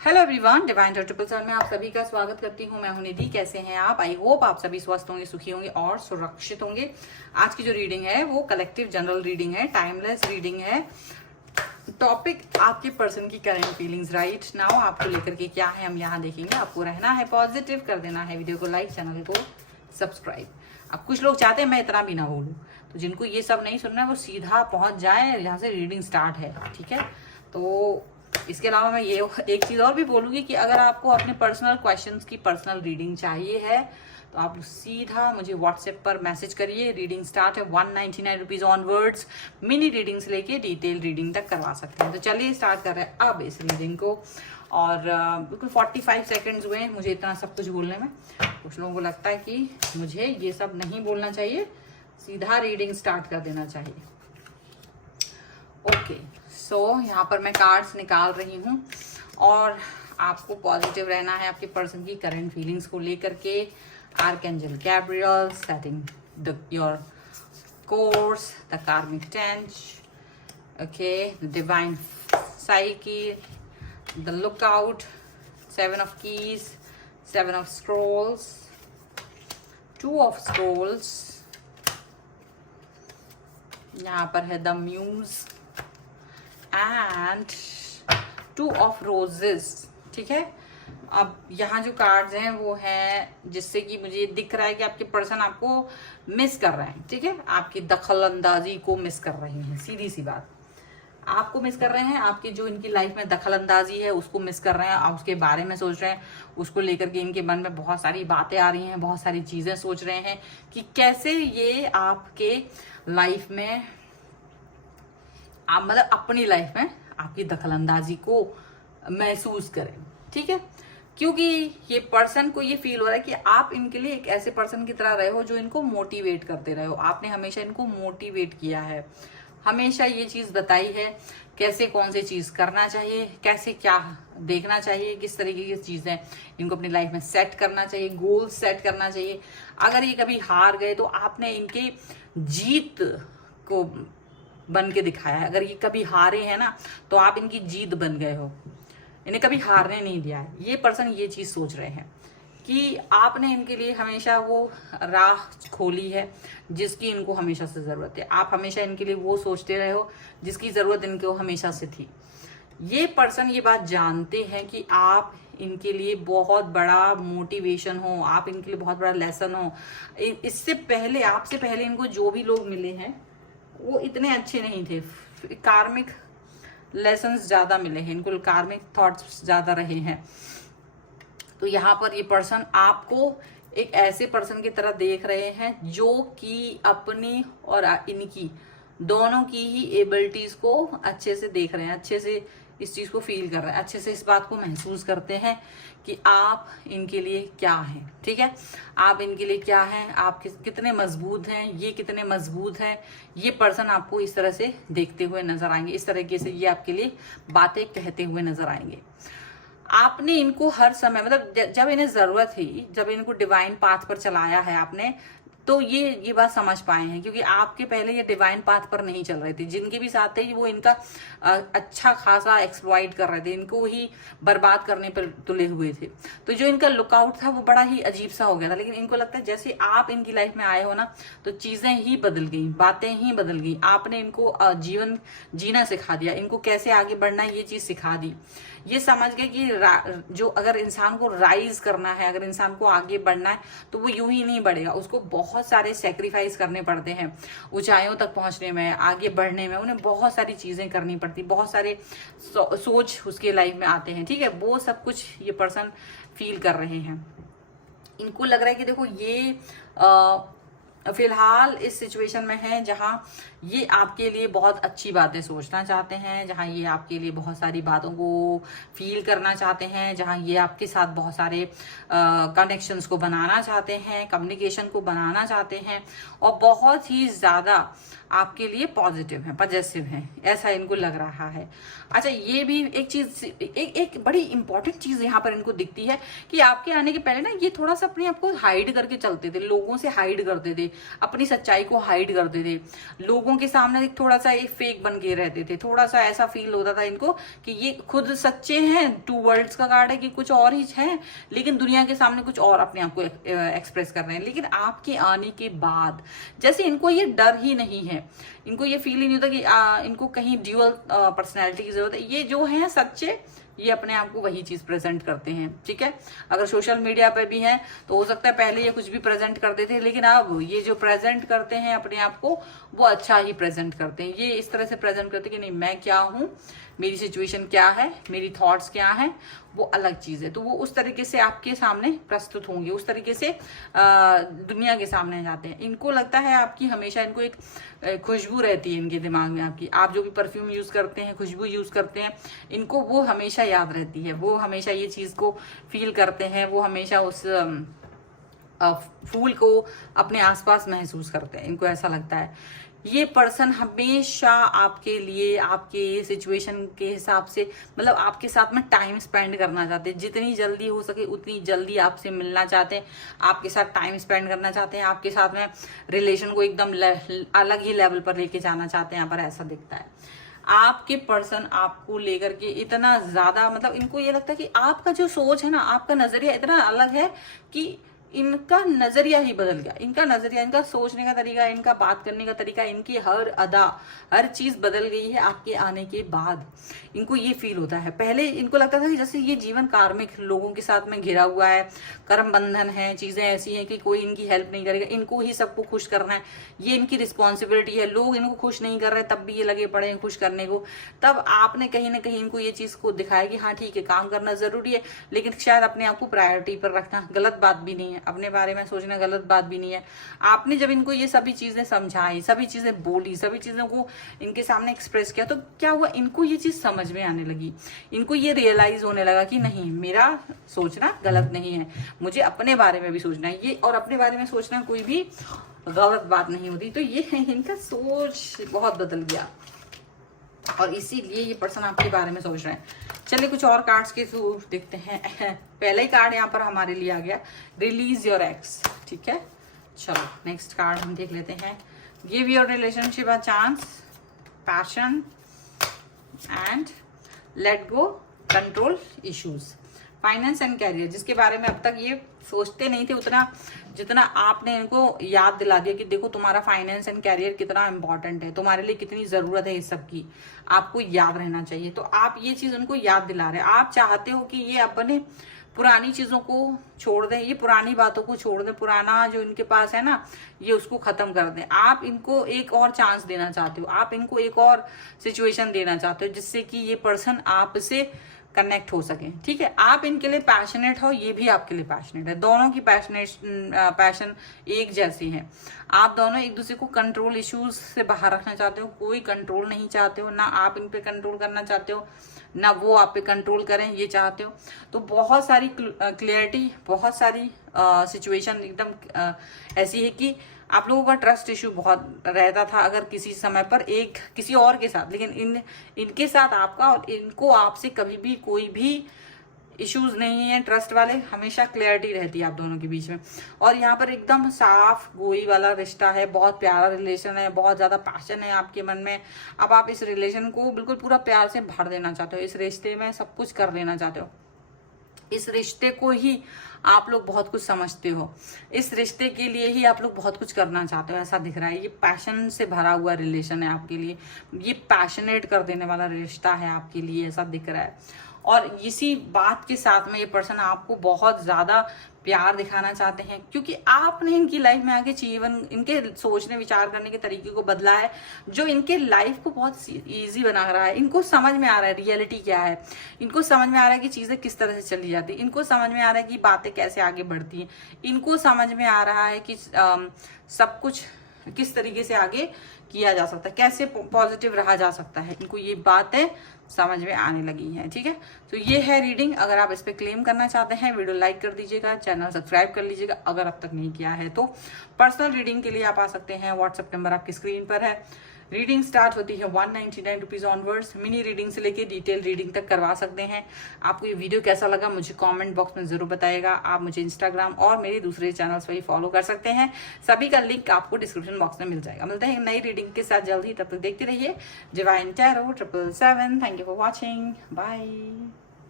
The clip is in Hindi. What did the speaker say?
हेलो एवरीवन, डिवाइन ट्रिपल में आप सभी का स्वागत करती हूँ। मैं हूं निधि। कैसे हैं आप? आई होप आप सभी स्वस्थ होंगे, सुखी होंगे और सुरक्षित होंगे। आज की जो रीडिंग है वो कलेक्टिव जनरल रीडिंग है, टाइमलेस रीडिंग है। टॉपिक आपके पर्सन की करंट फीलिंग्स राइट नाउ आपको लेकर के क्या है हम यहाँ देखेंगे। आपको रहना है पॉजिटिव, कर देना है वीडियो को लाइक, चैनल को सब्सक्राइब। अब कुछ लोग चाहते हैं मैं इतना भी ना बोलूँ, तो जिनको ये सब नहीं सुनना है वो सीधा पहुंच जाए, यहाँ से रीडिंग स्टार्ट है। ठीक है, तो इसके अलावा मैं ये एक चीज और भी बोलूंगी कि अगर आपको अपने पर्सनल क्वेश्चंस की पर्सनल रीडिंग चाहिए है तो आप सीधा मुझे व्हाट्सएप पर मैसेज करिए। रीडिंग स्टार्ट है 199 रुपीज ऑनवर्ड्स। मिनी रीडिंग से लेके डिटेल रीडिंग तक करवा सकते हैं। तो चलिए स्टार्ट कर रहे हैं अब इस रीडिंग को। और बिल्कुल 45 सेकेंड्स हुए हैं मुझे इतना सब कुछ बोलने में। कुछ लोगों को लगता है कि मुझे ये सब नहीं बोलना चाहिए, सीधा रीडिंग स्टार्ट कर देना चाहिए। ओके, सो यहाँ पर मैं कार्ड्स निकाल रही हूँ और आपको पॉजिटिव रहना है आपके पर्सन की करंट फीलिंग्स को लेकर के। Archangel Gabriel setting your course, the karmic tench, okay, the divine psyche, the lookout, 7 of keys, 7 of scrolls, 2 of scrolls, यहाँ पर है the muse and 2 of roses. ठीक है, अब यहाँ जो कार्ड्स हैं वो हैं जिससे कि मुझे दिख रहा है कि आपके पर्सन आपको मिस कर रहे हैं। ठीक है, आपकी दखल अंदाजी को मिस कर रहे हैं। सीधी सी बात, आपको मिस कर रहे हैं, आपकी जो इनकी लाइफ में दखल अंदाजी है उसको मिस कर रहे हैं। आप उसके बारे में सोच रहे हैं, उसको लेकर के इनके मन में बहुत सारी बातें आ रही हैं, बहुत सारी चीजें सोच रहे हैं कि कैसे ये आपके लाइफ में आप मतलब अपनी लाइफ में आपकी दखलंदाजी को महसूस करें। ठीक है, क्योंकि ये पर्सन को ये फील हो रहा है कि आप इनके लिए एक ऐसे पर्सन की तरह रहे हो जो इनको मोटिवेट करते रहे हो। आपने हमेशा इनको मोटिवेट किया है, हमेशा ये चीज बताई है कैसे कौन सी चीज करना चाहिए, कैसे क्या देखना चाहिए, किस तरीके की चीजें इनको अपनी लाइफ में सेट करना चाहिए, गोल सेट करना चाहिए। अगर ये कभी हार गए तो आपने इनके जीत को बन के दिखाया है। अगर ये कभी हारे हैं ना तो आप इनकी जीत बन गए हो, इन्हें कभी हारने नहीं दिया है। ये पर्सन ये चीज सोच रहे हैं कि आपने इनके लिए हमेशा वो राह खोली है जिसकी इनको हमेशा से जरूरत है। आप हमेशा इनके लिए वो सोचते रहे हो जिसकी जरूरत इनको हमेशा से थी। ये पर्सन ये बात जानते हैं कि आप इनके लिए बहुत बड़ा मोटिवेशन हो, आप इनके लिए बहुत बड़ा लेसन हो। इससे पहले, आपसे पहले इनको जो भी लोग मिले हैं वो इतने अच्छे नहीं थे। कार्मिक लेसन्स ज्यादा मिले हैं इनको, कार्मिक थॉट्स ज्यादा रहे हैं। तो यहाँ पर ये पर्सन आपको एक ऐसे पर्सन की तरह देख रहे हैं जो कि अपनी और इनकी दोनों की ही एबिलिटीज को अच्छे से देख रहे हैं, अच्छे से इस चीज को फील कर रहे हैं, अच्छे से इस बात को महसूस करते हैं कि आप इनके लिए क्या हैं। ठीक है, आप इनके लिए क्या हैं, आप कितने मजबूत हैं, ये कितने मजबूत हैं। ये पर्सन आपको इस तरह से देखते हुए नजर आएंगे, इस तरीके से ये आपके लिए बातें कहते हुए नजर आएंगे। आपने इनको हर समय मतलब जब इन्हें जरूरत थी, जब इनको डिवाइन पाथ पर चलाया है आपने, तो ये बात समझ पाए हैं। क्योंकि आपके पहले ये डिवाइन पाथ पर नहीं चल रहे थे, जिनके भी साथ थे वो इनका अच्छा खासा एक्सप्लॉइट कर रहे थे, इनको ही बर्बाद करने पर तुले हुए थे। तो जो इनका लुकआउट था वो बड़ा ही अजीब सा हो गया था। लेकिन इनको लगता है जैसे आप इनकी लाइफ में आए हो ना तो चीजें ही बदल गई, बातें ही बदल गई। आपने इनको जीवन जीना सिखा दिया, इनको कैसे आगे बढ़ना है ये चीज सिखा दी। ये समझ गए कि जो अगर इंसान को राइज करना है, अगर इंसान को आगे बढ़ना है तो वो यूं ही नहीं बढ़ेगा, उसको बहुत सारे सेक्रीफाइस करने पड़ते हैं। ऊंचाइयों तक पहुंचने में, आगे बढ़ने में उन्हें बहुत सारी चीजें करनी पड़ती, बहुत सारे सोच उसके लाइफ में आते हैं। ठीक है, वो सब कुछ ये पर्सन फील कर रहे हैं। इनको लग रहा है कि देखो ये फिलहाल इस सिचुएशन में है जहां ये आपके लिए बहुत अच्छी बातें सोचना चाहते हैं, जहां ये आपके लिए बहुत सारी बातों को फील करना चाहते हैं, जहां ये आपके साथ बहुत सारे कनेक्शंस को बनाना चाहते हैं, कम्युनिकेशन को बनाना चाहते हैं और बहुत ही ज्यादा आपके लिए पॉजिटिव है, पॉजिटिव है, ऐसा इनको लग रहा है। अच्छा, ये भी एक चीज, एक बड़ी इंपॉर्टेंट चीज यहाँ पर इनको दिखती है कि आपके आने के पहले ना ये थोड़ा सा अपने आप को हाइड करके चलते थे, लोगों से हाइड करते थे, अपनी सच्चाई को हाइड करते थे, लोगों लोगों के सामने थोड़ा सा ये फेक बन के रहते थे, थोड़ा सा ऐसा फील होता था इनको कि ये खुद सच्चे हैं, टू वर्ल्ड्स का कार्ड है कि कुछ और ही है, लेकिन दुनिया के सामने कुछ और अपने आप को एक्सप्रेस कर रहे हैं। लेकिन आपके आने के बाद जैसे इनको ये डर ही नहीं है, इनको ये फील ही नहीं होता कि इनको कहीं ड्यूअल पर्सनैलिटी की जरूरत है। ये जो है सच्चे, ये अपने आप को वही चीज प्रेजेंट करते हैं, ठीक है। अगर सोशल मीडिया पे भी हैं तो हो सकता है पहले ये कुछ भी प्रेजेंट करते थे, लेकिन अब ये जो प्रेजेंट करते हैं अपने आप को, वो अच्छा ही प्रेजेंट करते हैं। ये इस तरह से प्रेजेंट करते हैं कि नहीं, मैं क्या हूँ, मेरी सिचुएशन क्या है, मेरी थॉट्स क्या है, वो अलग चीज है। तो वो उस तरीके से आपके सामने प्रस्तुत होंगे, उस तरीके से दुनिया के सामने जाते हैं। इनको लगता है आपकी हमेशा, इनको एक खुशबू रहती है इनके दिमाग में आपकी, आप जो भी परफ्यूम यूज करते हैं, खुशबू यूज करते हैं, इनको वो हमेशा याद रहती है, वो हमेशा ये चीज को फील करते हैं, वो हमेशा उस फूल को अपने आसपास महसूस करते हैं। इनको ऐसा लगता है ये पर्सन हमेशा आपके लिए, आपके सिचुएशन के हिसाब से, मतलब आपके साथ में टाइम स्पेंड करना चाहते हैं, जितनी जल्दी हो सके उतनी जल्दी आपसे मिलना चाहते हैं, आपके साथ टाइम स्पेंड करना चाहते हैं, आपके साथ में रिलेशन को एकदम अलग ही लेवल पर लेके जाना चाहते हैं। यहाँ पर ऐसा दिखता है आपके पर्सन आपको लेकर के इतना ज्यादा, मतलब इनको ये लगता है कि आपका जो सोच है ना, आपका नजरिया इतना अलग है कि इनका नजरिया ही बदल गया। इनका नजरिया, इनका सोचने का तरीका, इनका बात करने का तरीका, इनकी हर अदा, हर चीज बदल गई है आपके आने के बाद। इनको ये फील होता है, पहले इनको लगता था कि जैसे ये जीवन कार्मिक लोगों के साथ में घिरा हुआ है, कर्म बंधन है, चीजें ऐसी हैं कि कोई इनकी हेल्प नहीं करेगा, इनको ही सबको खुश करना है, ये इनकी रिस्पॉन्सिबिलिटी है। लोग इनको खुश नहीं कर रहे तब भी ये लगे पड़े हैं खुश करने को। तब आपने कहीं ना कहीं इनको ये चीज को दिखाया कि हाँ ठीक है, काम करना जरूरी है, लेकिन शायद अपने आप को प्रायोरिटी पर रखना गलत बात भी नहीं है, अपने बारे में सोचना गलत बात भी नहीं है। आपने जब इनको ये सभी चीजें समझाई, सभी चीजें बोली, सभी चीजों को इनके सामने एक्सप्रेस किया, तो क्या हुआ, इनको ये चीज समझ में आने लगी, इनको ये रियलाइज होने लगा कि नहीं, मेरा सोचना गलत नहीं है, मुझे अपने बारे में भी सोचना है। ये और अपने बारे में सोचना कोई भी गलत बात नहीं होती। तो ये इनका सोच बहुत बदल गया और इसीलिए ये पर्सन आपके बारे में सोच रहे हैं। चलिए कुछ और कार्ड्स के थ्रू देखते हैं। पहला ही कार्ड यहाँ पर हमारे लिए आ गया, रिलीज योर एक्स, ठीक है। चलो नेक्स्ट कार्ड हम देख लेते हैं, give your relationship a chance, passion and let go control issues, finance and career, जिसके बारे में अब तक ये सोचते नहीं थे उतना, जितना आपने इनको याद दिला दिया कि देखो तुम्हारा फाइनेंस एंड कैरियर कितना इंपॉर्टेंट है, तुम्हारे लिए कितनी जरूरत है इस सब की, आपको याद रहना चाहिए। तो आप ये चीज उनको याद दिला रहे हैं। आप चाहते हो कि ये अपने पुरानी चीजों को छोड़ दें, ये पुरानी बातों को छोड़ दें, पुराना जो इनके पास है ना, ये उसको खत्म कर दें। आप इनको एक और चांस देना चाहते हो, आप इनको एक और सिचुएशन देना चाहते हो, जिससे कि ये पर्सन आपसे कनेक्ट हो सके, ठीक है। आप इनके लिए पैशनेट हो, ये भी आपके लिए पैशनेट है, दोनों की पैशन एक जैसी है। आप दोनों एक दूसरे को कंट्रोल इश्यूज से बाहर रखना चाहते हो, कोई कंट्रोल नहीं चाहते हो, ना आप इन पे कंट्रोल करना चाहते हो, ना वो आप पे कंट्रोल करें, ये चाहते हो। तो बहुत सारी क्लियरिटी, बहुत सारी सिचुएशन एकदम ऐसी है कि आप लोगों का ट्रस्ट इश्यू बहुत रहता था अगर किसी समय पर एक किसी और के साथ, लेकिन इनके साथ आपका और इनको आपसे कभी भी कोई भी इश्यूज नहीं है, ट्रस्ट वाले, हमेशा क्लियरिटी रहती है आप दोनों के बीच में। और यहाँ पर एकदम साफ गोई वाला रिश्ता है, बहुत प्यारा रिलेशन है, बहुत ज्यादा पैशन है आपके मन में। अब आप इस रिलेशन को बिल्कुल पूरा प्यार से भर देना चाहते हो, इस रिश्ते में सब कुछ कर देना चाहते हो, इस रिश्ते को ही आप लोग बहुत कुछ समझते हो, इस रिश्ते के लिए ही आप लोग बहुत कुछ करना चाहते हो, ऐसा दिख रहा है। ये पैशन से भरा हुआ रिलेशन है आपके लिए, ये पैशनेट कर देने वाला रिश्ता है आपके लिए, ऐसा दिख रहा है। और इसी बात के साथ में ये पर्सन आपको बहुत ज्यादा प्यार दिखाना चाहते हैं, क्योंकि आपने इनकी लाइफ में आके जीवन, इनके सोचने विचार करने के तरीके को बदला है, जो इनके लाइफ को बहुत इजी बना रहा है। इनको समझ में आ रहा है रियलिटी क्या है, इनको समझ में आ रहा है कि चीजें किस तरह से चली जाती है, इनको समझ में आ रहा है कि बातें कैसे आगे बढ़ती हैं, इनको समझ में आ रहा है कि सब कुछ किस तरीके से आगे किया जा सकता है, कैसे पॉजिटिव रहा जा सकता है, इनको ये बातें समझ में आने लगी हैं, ठीक है। तो ये है रीडिंग। अगर आप इस पे क्लेम करना चाहते हैं, वीडियो लाइक कर दीजिएगा, चैनल सब्सक्राइब कर लीजिएगा अगर अब तक नहीं किया है तो। पर्सनल रीडिंग के लिए आप आ सकते हैं, व्हाट्सएप नंबर आपकी स्क्रीन पर है, रीडिंग स्टार्ट होती है 199 रुपीज़ ऑनवर्ड्स। मिनी रीडिंग से लेके डिटेल रीडिंग तक करवा सकते हैं। आपको ये वीडियो कैसा लगा मुझे कमेंट बॉक्स में जरूर बताइएगा। आप मुझे इंस्टाग्राम और मेरे दूसरे चैनल्स पर ही फॉलो कर सकते हैं, सभी का लिंक आपको डिस्क्रिप्शन बॉक्स में मिल जाएगा। मिलते हैं नई रीडिंग के साथ जल्द ही, तब तक देखते रहिए divine tarot 777। Thank you for watching, bye.